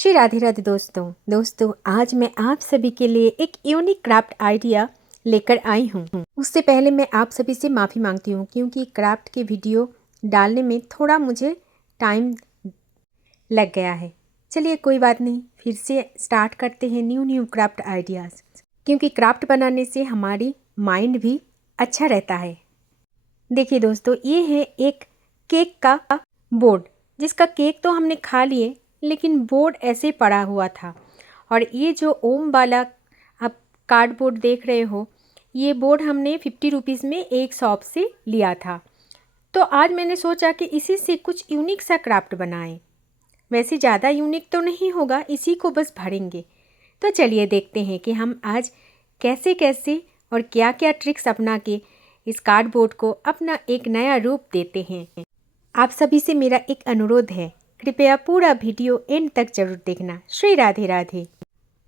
श्री राधे राधे दोस्तों आज मैं आप सभी के लिए एक यूनिक क्राफ्ट आइडिया लेकर आई हूँ। उससे पहले मैं आप सभी से माफ़ी मांगती हूँ क्योंकि क्राफ्ट के वीडियो डालने में थोड़ा मुझे टाइम लग गया है। चलिए कोई बात नहीं, फिर से स्टार्ट करते हैं न्यू क्राफ्ट आइडियाज़, क्योंकि क्राफ्ट बनाने से हमारी माइंड भी अच्छा रहता है। देखिए दोस्तों, ये है एक केक का बोर्ड, जिसका केक तो हमने खा लिए लेकिन बोर्ड ऐसे पड़ा हुआ था। और ये जो ओम वाला आप कार्डबोर्ड देख रहे हो, ये बोर्ड हमने 50 रुपीज़ में एक शॉप से लिया था। तो आज मैंने सोचा कि इसी से कुछ यूनिक सा क्राफ्ट बनाएं। वैसे ज़्यादा यूनिक तो नहीं होगा, इसी को बस भरेंगे। तो चलिए देखते हैं कि हम आज कैसे कैसे और क्या क्या ट्रिक्स अपना के इस कार्डबोर्ड को अपना एक नया रूप देते हैं। आप सभी से मेरा एक अनुरोध है, कृपया पूरा वीडियो एंड तक जरूर देखना। श्री राधे राधे।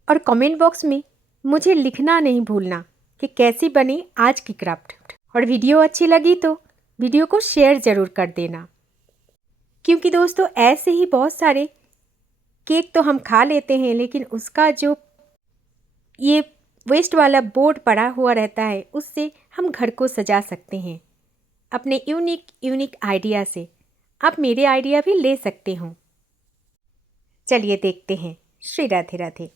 और कमेंट बॉक्स में मुझे लिखना नहीं भूलना कि कैसी बनी आज की क्राफ्ट। और वीडियो अच्छी लगी तो वीडियो को शेयर ज़रूर कर देना, क्योंकि दोस्तों ऐसे ही बहुत सारे केक तो हम खा लेते हैं, लेकिन उसका जो ये वेस्ट वाला बोर्ड पड़ा हुआ रहता है, उससे हम घर को सजा सकते हैं अपने यूनिक आइडिया से। आप मेरे आइडिया भी ले सकते हो। चलिए देखते हैं। श्री राधे राधे।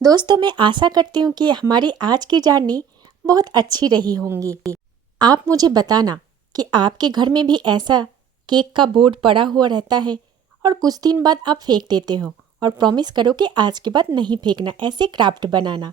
दोस्तों, मैं आशा करती हूँ कि हमारी आज की जर्नी बहुत अच्छी रही होंगी। आप मुझे बताना कि आपके घर में भी ऐसा केक का बोर्ड पड़ा हुआ रहता है और कुछ दिन बाद आप फेंक देते हो, और प्रॉमिस करो कि आज के बाद नहीं फेंकना, ऐसे क्राफ्ट बनाना।